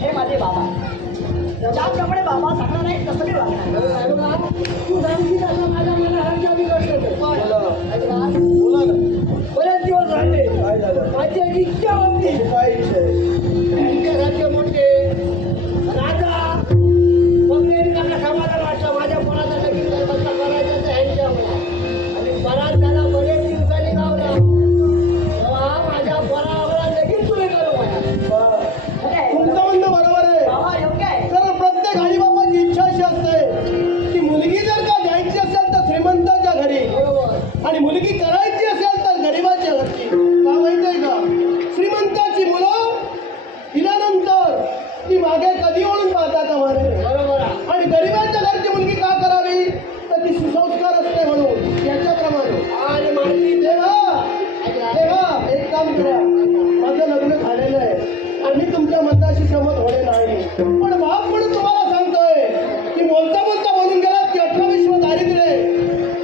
हे माझे बाबा. ज्याप्रमाणे बाबा सांगणार नाही तसं मी वागणार. तू जाणकी झालं माझ्या श्रम थोडे नाही. पण बाप म्हणून तुम्हाला सांगतोय की बोलता बोलता म्हणून गेलात की अठरा विश्व दारिद्र्य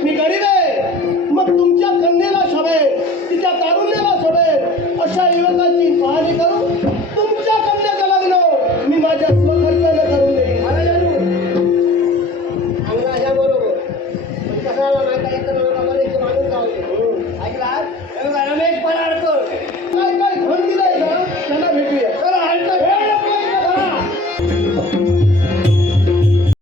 मी गरीब आहे. मग तुमच्या कन्येला शोभेल तिच्या तारुण्याला शोभेल अशा युवकांची पाहणी करू तुमच्या कन्याचं लग्न मी माझ्या स्वखर्चाने करून देईन. अंगणाच्या बरोबर. कसं माणूस जाऊ